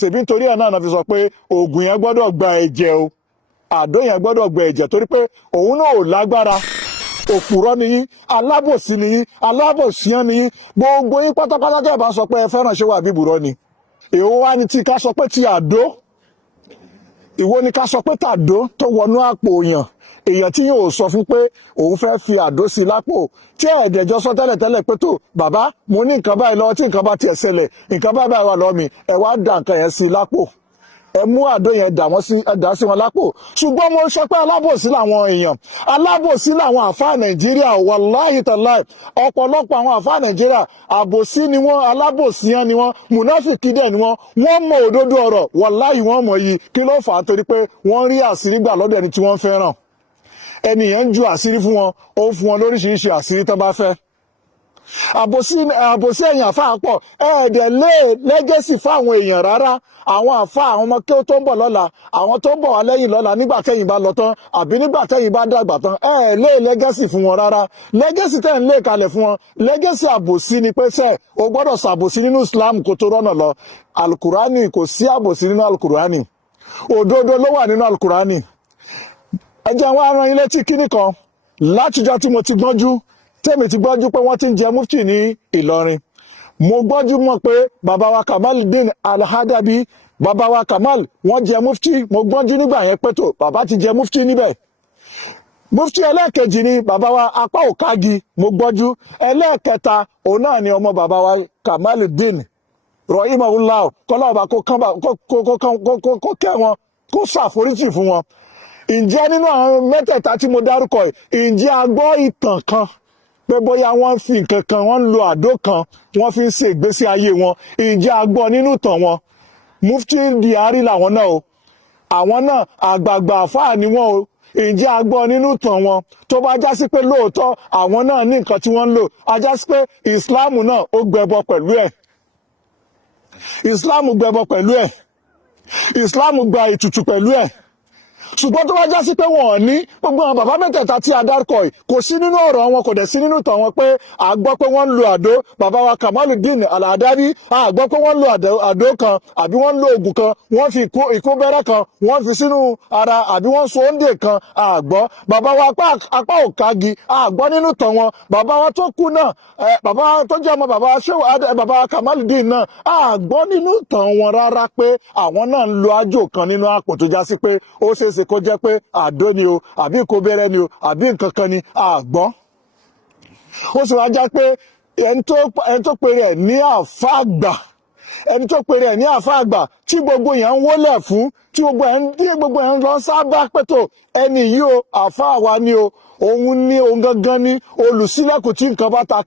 ṣèbí nítorí ẹ̀ náà fi sọ pé oògùn yẹn gbọ́dọ̀ gba ẹ̀jẹ̀ o àdó yẹn gbọ́dọ̀ gba ẹ̀jẹ̀ torí pé òun náà ò lágbára òpùrọ́ ni yín alábòsí ni yín alábòsíyàn ni yín gbogbo yín pátápátá tẹ́ ẹ bá sọ pé ẹ fẹ́ràn ṣé wà bí bùrọ́ ni èwo wá ní tí ká sọ pé ti àdó ìwo ni ká sọ pé tàdó tó wọnú àpò èèyàn tí yóò sọ fún pé òun fẹ́ fi àdó sí lápò tí ẹ̀ẹ́dẹ̀jọ́ sọ tẹ́lẹ̀tẹ́lẹ̀ pé tó bàbá mo ní nǹkan báyìí lọ́wọ́ tí nǹkan bá tiẹ̀ ṣẹlẹ̀ nǹkan báyìí wà lọ́wọ́ mi ẹ wá dà nǹkan yẹn sí lápò ẹ mú àdó yẹn dà sí wọn lápò ṣùgbọ́n mo sọ pé alábòsí làwọn èèyàn alábòsí làwọn àfáà nàìjíríà wàláhì tàláì ọ̀pọ̀lọpọ̀ àwọn àfáà nàìjíríà àbòsí ni wọ́n alábòsíyàn ni wọ́n mùnáfìkì dẹ̀ ni wọ́n mọ òdodo ọ̀rọ̀ wàláhì wọ́n mọ̀ yìí kí ló fà á torí pé wọ́n rí àṣírí gbà lọ́dọ̀ ẹni tí wọ́n fẹ́ràn ẹnìyàn ń ju àṣírí fún wọn ó ń fún wọn lóríṣiríṣi àṣírí tó bá fẹ́ àbòsí ẹ̀yìn àfáà pọ̀ ẹ̀ẹ́dẹ̀ lẹ́gẹ́sì fáwọn èèyàn rárá àwọn àfáà àwọn ọmọ kí ó tó ń bọ̀ lọ́la àwọn tó ń bọ̀ wá lẹ́yìn lọ́la nígbà tẹ́yìn bá lọ tán àbí nígbà tẹ́yìn bá dàgbà tán lẹ́gẹ́sì fún wọn rárá lẹ́gẹ́sì tẹ́ ń lé kalẹ̀ fún wọn lẹ́gẹ́sì àbòsí ni pé sẹ́ o gbọ́dọ̀ ṣàbòsí nínú Islam kó tó rọ́nà lọ alukurani kò sí àbòsí nínú alukurani òdodo ló wà nínú alukurani ẹ jẹ́ wọn rán yín létí kíní kan látijọ́ tí mo ti gbọ́njú tèmi ti gbọ́njú pé wọ́n ti ń jẹ mufti ní Ìlọrin mo gbọ́njú mọ̀ pé bàbá wa Kamaldeen Al-Adabi bàbá wa Kamal wọ́n jẹ mufti mo gbọ́njú nígbà yẹn pé tó bàbá ti jẹ mufti níbẹ̀ mufti ẹlẹ́ẹ̀kejì ni bàbá wa apá òkági mo gbọ́njú ẹlẹ́ẹ̀kẹta òun náà ni ọmọ bàbá wa Kamaldeen rahimahullah kọ́lá ọba kó kẹ́ wọn kó ṣàforíjì fún wọn ǹjẹ́ nínú àwọn mẹ́tẹ̀ẹ̀ta tí mo dárúkọ yìí ǹjẹ́ a gbọ́ ìtàn kan pé bóyá wọ́n fi nǹkan kan wọ́n ń lo àdó kan wọ́n fi ń ṣe ìgbésí ayé wọn ǹjẹ́ a gbọ́ nínú ìtàn wọn Mufti Diari làwọn náà o àwọn náà àgbààgbà àfáà ni wọ́n o ǹjẹ́ a gbọ́ nínú ìtàn wọn tó bá já sí pé lóòótọ́ àwọn náà ní nǹkan tí wọ́n ń lò a já sí pé ìsìláàmù náà ó gbẹbọ pẹ̀lú ẹ̀ ìsìláàmù gbẹbọ pẹ̀lú ẹ̀ ìsìláàmù gba ètùtù pẹ̀lú ẹ̀ ṣùgbọ́n tó bá já sí pé wọ́n ní gbogbo àwọn bàbá mẹ́tẹ̀ẹ̀ta tí a dárúkọ yìí kò sí nínú ọ̀rọ̀ wọn kò dẹ̀ sí nínú ìtàn wọn pé a gbọ́ pé wọ́n ń lo àdó bàbá wa Kamaldeen Al-Adabi a gbọ́ pé wọ́n ń lo àdó kan àbí wọ́n ń lo oògùn kan wọ́n fi ìkóbẹ́rẹ́ kan wọ́n fi sínú ara àbí wọ́n so oúnjẹ kan a gbọ́ bàbá wa apá òkági a gbọ́ nínú ìtàn wọn bàbá wa tó kú náà bàbá tó jẹ́ ọmọ bàbá wa Kamaldeen náà a gbọ́ nínú ìtàn wọn rárá pé àwọn náà ń lo àjò kan nínú àpò tó já sí pé ó ṣeéṣe kó jẹ́ pé àdó ni o àbí ìkóbẹ́rẹ́ ni o àbí nǹkan kan ni àgbọ́n ó sì wá já pé ẹni tó pe rẹ̀ ní àfáà àgbà ẹni tó pe rẹ̀ ní àfáà àgbà tí gbogbo yẹn ń wólẹ̀ fún tí gbogbo yẹn ń lọ sábà pẹ̀tọ̀ ẹni yìí o àfáà wa ni o òun gangan ni olùsílẹ̀kùn tí nǹkan bá ta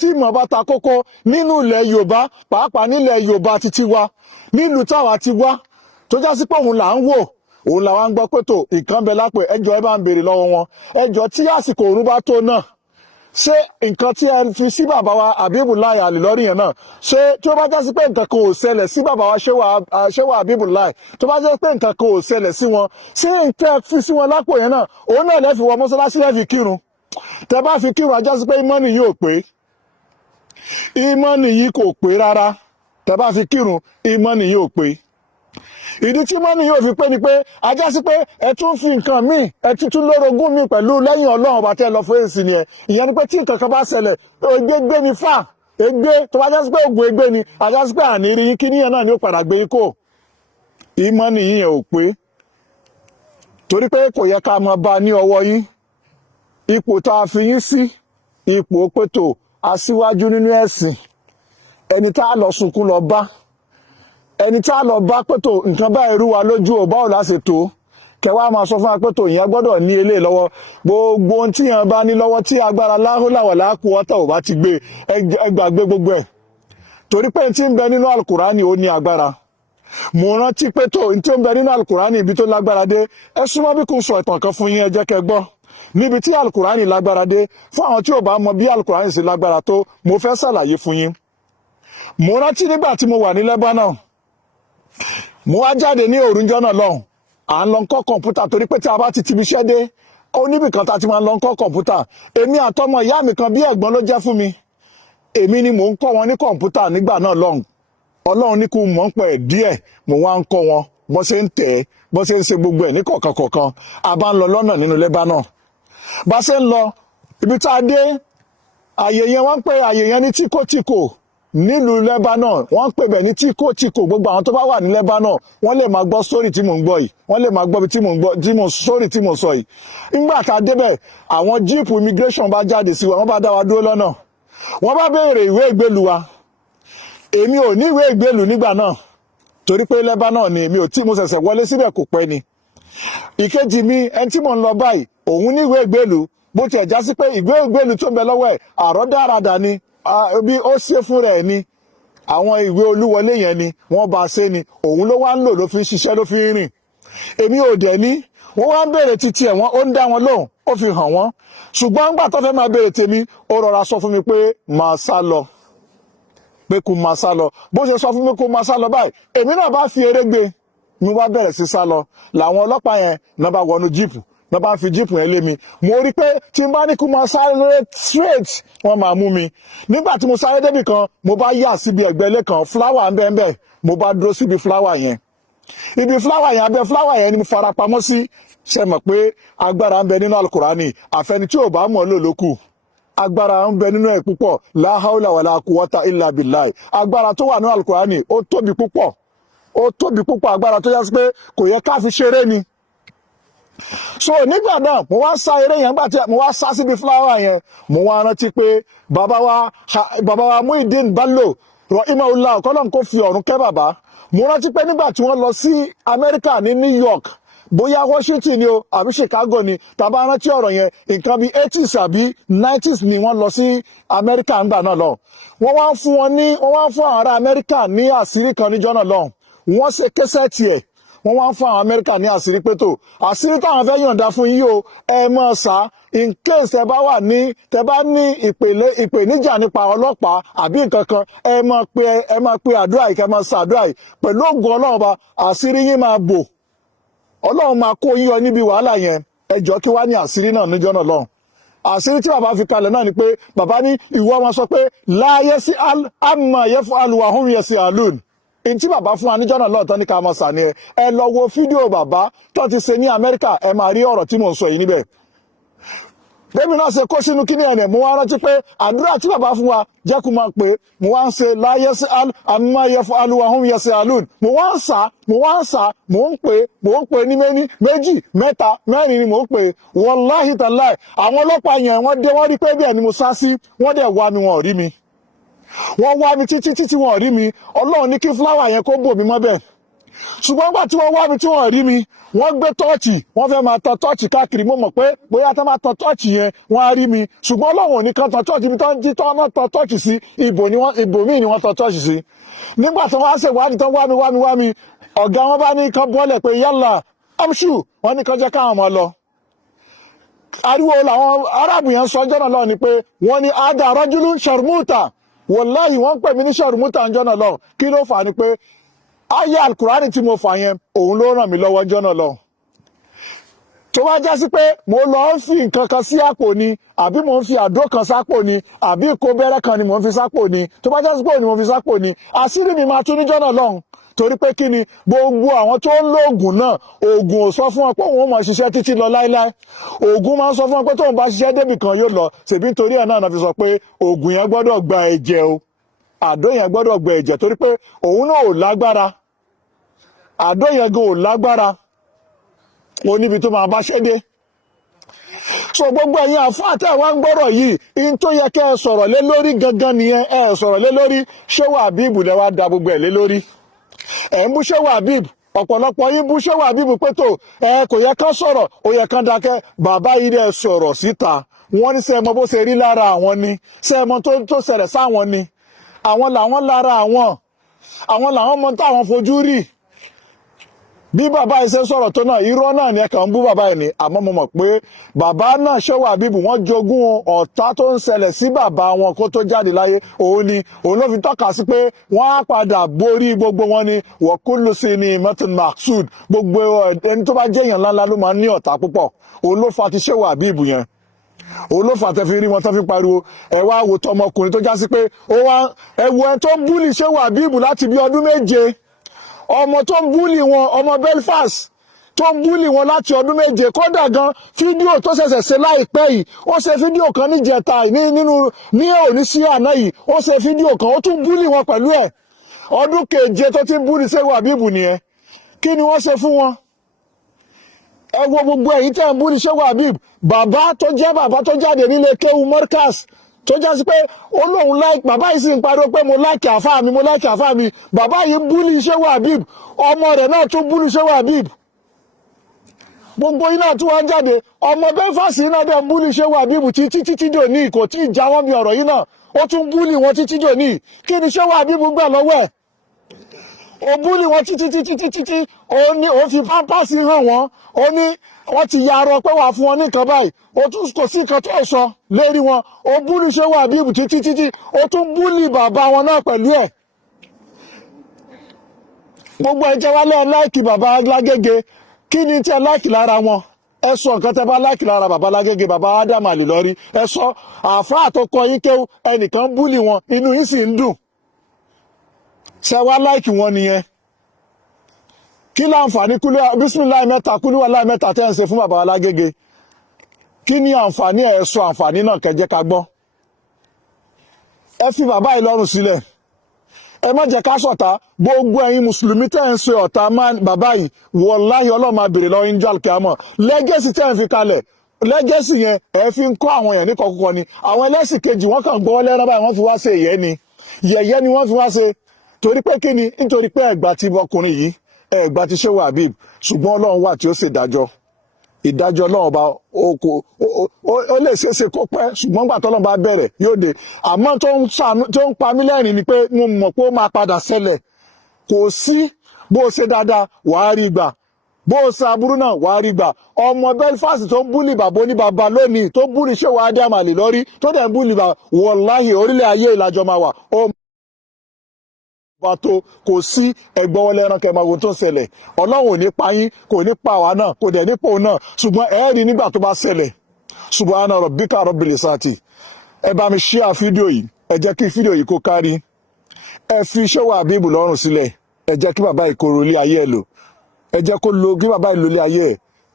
tí ìmọ̀ bá ta kókó nínú ilẹ̀ Yorùbá pàápàá nílẹ̀ Yorùbá títí wa nílùú táwa ti wá tó já sí pé òun là ń wò òun làwọn ń gbọ́ pé tó nǹkan bẹ lápò ẹjọ́ ẹ bá ń béèrè lọ́wọ́ wọn ẹjọ́ tí àsìkò òru bá tó náà ṣé nǹkan tí ẹ fi sí bàbá wa Habibullahi Al-Ilory yẹn náà ṣé tí ó bá já sí pé nǹkan kan ò ṣẹlẹ̀ sí bàbá wa ṣéwà Habibullahi tó bá jẹ́ pé nǹkan kan ò ṣẹlẹ̀ sí wọn ṣé nǹkan fi sí wọn lápò yẹn náà òun náà lẹ́fi wọ mọ́sálásí lẹ́fi kírun tẹ bá fi kírun ajá sí pé ìmánì yìí ò pé ìmánì yìí kò pé rárá tẹ bá fi kírun ìmánì yìí ò pé ìdí tí mọ́nì yóò fi pé ni pé ajá sí pé ẹ tún fi nǹkan míì ẹ tún lórogún míì pẹ̀lú lẹ́yìn Ọlọ́run bá tẹ́ lọ fún èsì nìyẹn ìyẹn ni pé tí nǹkan kan bá ṣẹlẹ̀ ègbé gbé ni fà ègbé tó bá já sí pé ògùn ègbé ni ajá sí pé àní rí yín kí níyẹn náà ni ó padà gbé yín kò ìmọ̀nì yìí yẹn ò pé torí pé kò yẹ ká máa bá ní ọwọ́ yín ipò tá a fi yín sí ipò pétò aṣíwájú nínú ẹ̀sìn ẹni tá a lọ sunkún lọ bá ẹni tí a lọ bá pẹ̀tò nǹkan báyìí rú wa lójú ò báwo la ṣe tó kẹwàá máa sọ fún wa pẹ̀tò ìyẹn gbọ́dọ̀ ní eléyìí lọ́wọ́ gbogbo ohun tí yẹn bá ní lọ́wọ́ tí agbára láhùláwà láàkú ọ̀tá ò bá ti gbé ẹgbàgbé gbogbo ẹ̀ torí pé tí ń bẹ nínú alukurani ó ní agbára mo rántí pẹ̀tò tí ń bẹ nínú alukurani ibi tó lágbára dé ẹ súnmọ́ bí kò sọ ìtàn kan fún yín ẹ jẹ́ kẹ́ gbọ́ níbi tí alukurani lágbára dé fún àwọn tí ò bá mọ bí alukurani ṣe lágbára tó mo fẹ́ ṣàlàyé fún yín mo rántí nígbà tí mo wà ní Lebanon mo wá jáde ní òrùnjọ́ náà lọ́hùn à ń lọ kọ́ kọ̀ǹpútà torí pé tí a bá ti tibi iṣẹ́ dé ó níbì kan tá a ti máa ń lọ kọ́ kọ̀ǹpútà èmi àtọmọ ìyá mi kan bí ẹ̀gbọ́n ló jẹ́ fún mi èmi ni mò ń kọ́ wọn ní kọ̀ǹpútà nígbà náà lọ́hùn Ọlọ́run ní kó mọ̀ ń pẹ̀ díẹ̀ mo wá ń kọ́ wọn bó ṣe ń tẹ̀ bó ṣe ń ṣe gbogbo ẹ̀ ní kọ̀ọ̀kan a bá ń lọ lọ́nà nínú Lebanon bá ṣe ń lọ ibi tá a dé àyè yẹn wọ́n ń pè àyè yẹn ní tíkòtíkò nílùú Lebanon wọ́n ń pè bẹ̀ ní tíkòtíkò gbogbo àwọn tó bá wà ní Lebanon wọ́n lè máa gbọ́ sórí tí mò ń gbọ́ yìí wọ́n lè máa gbọ́ bí sórí tí mò ń sọ yìí nígbà tá a débẹ̀ àwọn jíìpù immigration bá jáde sí wa wọ́n bá dá wa dúró lọ́nà wọ́n bá béèrè ìwé ìgbélú wa èmi ò ní ìwé ìgbélú nígbà náà torí pé Lebanon ni èmi ò tí mo ṣẹ̀ṣẹ̀ wọlé síbẹ̀ kò pẹ́ ni ìkejì mi ẹni tí mò ń lọ báyìí òun ní ìwé ìgbélú bó tiẹ̀ já sí pé ìwé ìgbélú tó ń bẹ lọ́wọ́ ẹ̀ àrọ́dáradà ni bí ó ṣe fún rẹ̀ ni àwọn ìwé olúwọlé yẹn ni wọ́n bá ṣe ni òun ló wá ń lò ló fi ń ṣiṣẹ́ ló fi ń rìn èmi ò dẹ̀ ní wọ́n wá ń béèrè títí ẹ̀ wọ́n ó ń dá wọn lóhùn ó fi hàn wọ́n ṣùgbọ́n nígbà tó fẹ́ máa béèrè tèmi ó rọra sọ fún mi pé máa sá lọ pé kó máa sá lọ bó ṣe sọ fún mi kó máa sá lọ báyìí èmi náà bá fi eré gbé mi wá bẹ̀rẹ̀ sí sá lọ làwọn ọlọ́pàá yẹn náà bá wọnú jíìpù náà bá fi jíìpù yẹn lé mi mo rí pé tí n bá ní kó máa sáré straight wọ́n máa mú mi nígbà tí mo sáré débì kan mo bá yà síbi ẹ̀gbẹ́ ilé kan fúláwà ń bẹ́ẹ̀ bẹ́ẹ̀ mo bá dúró síbi fúláwà yẹn ibi fúláwà yẹn abẹ́ fúláwà yẹn ni mo fara pamọ́ sí ṣe mọ̀ pé agbára ń bẹ nínú alukurani àfẹni tí ò bá mọ̀ lò lókù agbára ń bẹ nínú ẹ̀ púpọ̀ la hawla wala quwwata illa billahi agbára tó wà nínú alukurani ó tóbi púpọ̀ agbára tó yẹ sí pé kò yẹ ká fi ṣeré ni so nígbà náà mo wá sá eré yẹn gbà tí mo wá sá síbi fúláwà yẹn mo wá rántí pé bàbá wa Muideen Bello rahimahullah kọ́lọ́n kó fi ọ̀run kẹ́ bàbá mo rántí pé nígbà tí wọ́n lọ sí Amẹ́ríkà ní New York bóyá Washington ni o àbí Chicago ni tàbá rántí ọ̀rọ̀ yẹn nǹkan bíi 80s àbí 90s ni wọ́n lọ sí Amẹ́ríkà ńgbà náà lọ wọ́n wá ń fún àwọn ará Amẹ́ríkà ní àṣírí kan níjọ́ náà lọ wọ́n ṣe késẹ́ẹ̀tì ẹ̀ wọ́n wá ń fún àwọn Amẹ́ríkà ní àṣírí pé tó àṣírí táwọn fẹ́ yọ̀ǹda fún yín o ẹ mọ̀ ṣá in case tẹ bá ní ìpèníjà nípa ọlọ́pàá àbí nǹkan kan ẹ máa pe àdúrà yìí kẹ́ máa ṣàdúrà yìí pẹ̀lú ògùn Ọlọ́run bá àṣírí yín máa bò Ọlọ́run máa kó yín yọ níbi wàhálà yẹn ẹjọ́ kí wá ní àṣírí náà níjọ́ náà lọ́hùn àṣírí tí bàbá fi kalẹ̀ náà ni pé bàbá ní ìwọ wọn sọ pé láyé sí àmà yẹfọ alùwàhùn yẹsì àlùn tí bàbá fún wa níjọ́ náà lọ́ọ̀tọ́ ní ká mọ̀ sàní ẹ lọ wo fídíò bàbá tó ti ṣe ní Amẹ́ríkà ẹ máa rí ọ̀rọ̀ tí mò ń sọ yìí níbẹ̀ bẹ́ẹ̀ni náà ṣe kó sínú kíní ẹ̀nẹ̀ mo wá rántí pé àdúrà tí bàbá fún wa jẹ́ kó máa pè mo wá ń ṣe láyé sí àmà yẹfọ alùwàhùn yẹsì àlùn mo wá ń sá mo ń pè ní méjì mẹ́ta mẹ́rin ni mo ń pè wàláhì tàláì àwọn ọlọ́pàá yẹn wọ́n dé wọ́n rí pé bẹ́ẹ̀ ni mo sá sí wọ́n dẹ̀ wá mi wọn ò rí mi wọ́n wá mi títí wọn ò rí mi Ọlọ́run ní kí fúláwà yẹn kó bò mí mọ́ bẹ́ẹ̀ ṣùgbọ́n nígbà tí wọ́n wá mi tí wọ́n ò rí mi wọ́n gbé tọ́ọ̀chì wọ́n fẹ́ máa tan tọ́ọ̀chì káàkiri mo mọ̀ pé bóyá tá máa tan tọ́ọ̀chì yẹn wọ́n á rí mi ṣùgbọ́n Ọlọ́run ò ní kan tan tọ́ọ̀chì mi tán náà tan tọ́ọ̀chì sí ibòmíì ni wọ́n tan tọ́ọ̀chì sí nígbà tí wọ́n á ṣèwádìí tán wá mi ọ̀gá wọn bá ní kan bọ́lẹ̀ pé yálà amṣù wọ́n ní kan jẹ́ káwọn ọmọ lọ ariwo làwọn arábù yẹn sọ ọjọ́ náà lọ ni pé wọ́n ní ada rajulun sharmuta wàláhì wọ́n pè mí ní sharmuta ọjọ́ náà lọ kí ló fà á ni pé ayé alukurani tí mo fà yẹn òun ló ràn mí lọ́wọ́ ọjọ́ náà lọ tó bá já sí pé mo lọ ń fi nǹkan kan sí àpò ni àbí mo ń fi àdó kan sápò ni àbí ìkó bẹ́rẹ́ kan ni mo ń fi sápò ni tó bá já sí pé òun ni mo fi sápò ni àṣírí mi máa tún níjọ́ náà lọ́hùn torí pé kí ni gbogbo àwọn tó ń lo oògùn náà oògùn ò sọ fún wọn pé òun ò mọ̀ ṣiṣẹ́ títí lọ láíláí oògùn máa ń sọ fún wọn pé tóun bá ṣiṣẹ́ débì kan yóò lọ ṣèbí nítorí ẹ̀ náà fi sọ pé oògùn yẹn gbọ́dọ̀ gba ẹ̀jẹ̀ o àdó yẹn gbọ́dọ̀ gba ẹ̀jẹ̀ torí pé òun náà ò lágbára àdó yẹn gan ò lágbára o níbi tó máa bá ṣẹ́ dé so gbogbo ẹ̀yin àfáàtà wa ń gbọ́rọ̀ yìí in tó yẹ kẹ́ ẹ sọ̀rọ̀ lé lórí gangan nìyẹn ẹ sọ̀rọ̀ lé lórí Shehu Habib lẹ wá da gbogbo ẹ̀ lé lórí ẹ̀ ń bú Shehu Habib ọ̀pọ̀lọpọ̀ yín bú Shehu Habib pé tó kò yẹ kán sọ̀rọ̀ ó yẹ kán dákẹ́ bàbá yìí rẹ̀ sọ̀rọ̀ síta wọ́n ní sẹ́ẹ̀mọ́ bó ṣe rí lára àwọn ni sẹ́ẹ̀mọ́ tó ṣẹlẹ̀ sáwọn ni àwọn làwọn lára àwọn làwọn mọ táwọn fojú rí bí bàbá yìí ṣe sọ̀rọ̀ tó náà irọ́ náà ni ẹ̀ka ń bú bàbá yìí ni àmọ́ mo mọ̀ pé bàbá náà Shehu Habib wọ́n jogún ọ̀tá tó ń ṣẹlẹ̀ sí bàbá wọn kó tó jáde láyé òun ló fi tọ́ka sí pé wọ́n á padà borí gbogbo wọn ni wa kullu sinimatin maqsud gbogbo ẹni tó bá jẹ́ èèyàn ńláńlá ló máa ń ní ọ̀tá púpọ̀ òun ló fa ti Shehu Habib yẹn òun ló fà tẹ́ fi rí wọn tán fi pariwo ẹ wá wò tọmọkùnrin tó já sí pé ó wá ẹ wo ẹ tó ń búlì Shehu Habib láti bí ọdún méje ọmọ tó ń búlì wọn ọmọ Belfast tó ń búlì wọn láti ọdún méje kódà gan fídíò tó ṣẹ̀ṣẹ̀ ṣe láìpẹ́ yìí ó ṣe fídíò kan níjẹta ní òní sí àná yìí ó ṣe fídíò kan ó tún búlì wọn pẹ̀lú ẹ̀ ọdún keje tó ti ń búlì Shehu Habib nìyẹn kí ni wọ́n ṣe fún wọn ẹ wo gbogbo ẹ̀yin tẹ́ ń búlì Shehu Habib bàbá tó jáde nílé kéwu Markaz tó jásí pé ó lóun bàbá yìí sì ń pariwo pé mo láìkì àfáà mi bàbá yìí búlì Shehu Habib ọmọ rẹ̀ náà tún búlì Shehu Habib gbogbo iná tí wọ́n jáde ọmọ Belfast náà dẹ̀ ń búlì Shehu Habib títí dòní kò tí ì já wọn bí ọ̀rọ̀ yìí náà ó tún búlì wọn títí dòní kí ni Shehu Habib gbà lọ́wọ́ ẹ̀ ó búlì wọn títí ó ní ó fi pampasì hàn wọ́n ó ní wọ́n ti ya arọ pé wà fún wọn ní nǹkan báyìí ó tún kò sí nǹkan tó sọ lérí wọn ó búlì Shehu Habib títí ó tún búlì bàbá wọn náà pẹ̀lú ẹ̀ gbogbo ẹ̀jẹ̀ wa lẹ́ẹ̀ láìkì bàbá Lágége kí ni tí ẹ láìkì lára wọn ẹ sọ nǹkan tẹ bá láìkì lára bàbá Lágége bàbá Ádámù Àlìlọ́rí ẹ sọ àáfàá tó kọ yín kéwú ẹnìkan búlì wọn inú yín sì ń dùn ṣe wá láìkì wọn nìyẹn kí láǹfààní bísímìláì mẹ́ta kúlúwàláì mẹ́ta tẹ́ ń ṣe fún bàbá Lágége kí ni àǹfààní ẹ̀ sọ àǹfààní náà kẹjẹ́ ká gbọ́ ẹ fi bàbá yìí lọ́rùn sílẹ̀ ẹ má jẹ́ ká ṣọ̀tá gbogbo ẹ̀yin mùsùlùmí tẹ́ ń ṣe ọ̀tá bàbá yìí wọ̀láhì Ọlọ́run máa bèrè lọ́wọ́ yín jọ́ kíámọ̀ lẹ́gẹ̀sì tẹ́ ń fi kalẹ̀ lẹ́gẹ̀sì yẹn ẹ fi ń kọ́ àwọn èèyàn ní kọ̀ọ̀kan ni àwọn ẹlẹ́sìn kejì wọ́n kàn gbọ́ lẹ́rán báyìí wọ́n fi wá ṣe yẹ̀yẹ́ ni wọ́n fi wá ṣe torí pé kí ni nítorí pé ẹ̀gbà ti ọkùnrin yìí ẹ̀gbà ti Shehu Habib ṣùgbọ́n Ọlọ́run wà tí ó ṣèdájọ́ ìdájọ́ náà ọba ó lè ṣeéṣe kó pẹ́ ṣùgbọ́n gbà tọ́lọ́run bá bẹ̀rẹ̀ yóò dé àmọ́ tó ń pa mí lẹ́rìn ni pé mo mọ̀ pé ó máa padà ṣẹlẹ̀ kò sí bó ṣe dáadáa wàá rí gbà bó ṣe aburú náà wàá rí gbà ọmọ Belfast tó ń búlì bàbá oníbàbá lónìí tó búlì Shehu Ádámù Àlìlọ́rí tó dẹ̀ ń búlì bàbá wọ̀láhì orílẹ̀ ayé ìlàjọ máa wà tó kò sí ẹgbọ́wọ́lẹ́ ẹran kẹmàgò tó ṣẹlẹ̀ Ọlọ́run ò ní pa yín kò ní pa àwa náà kò dẹ̀ nípò náà ṣùgbọ́n ẹ rí nígbà tó bá ṣẹlẹ̀ subhana rabbika rabbil izzati ẹ bá mi share fídíò yìí ẹ jẹ́ kí fídíò yìí kó kárí ẹ fi Shehu Habib lọ́rùn sílẹ̀ ẹ jẹ́ kí bàbá yìí kó rolé ayé ẹ lò ẹ jẹ́ kó lo kí bàbá yìí lólé ayé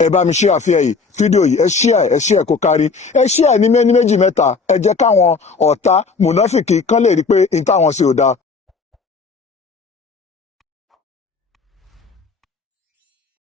ẹ bá mi share àfihàn yìí fídíò yìí ẹ share kó kárí ẹ share ní méjì mẹ́ta ẹ jẹ́ káwọn ọ̀tá mùnáfìkì kan lè rí pé n táwọn ṣe ò dáa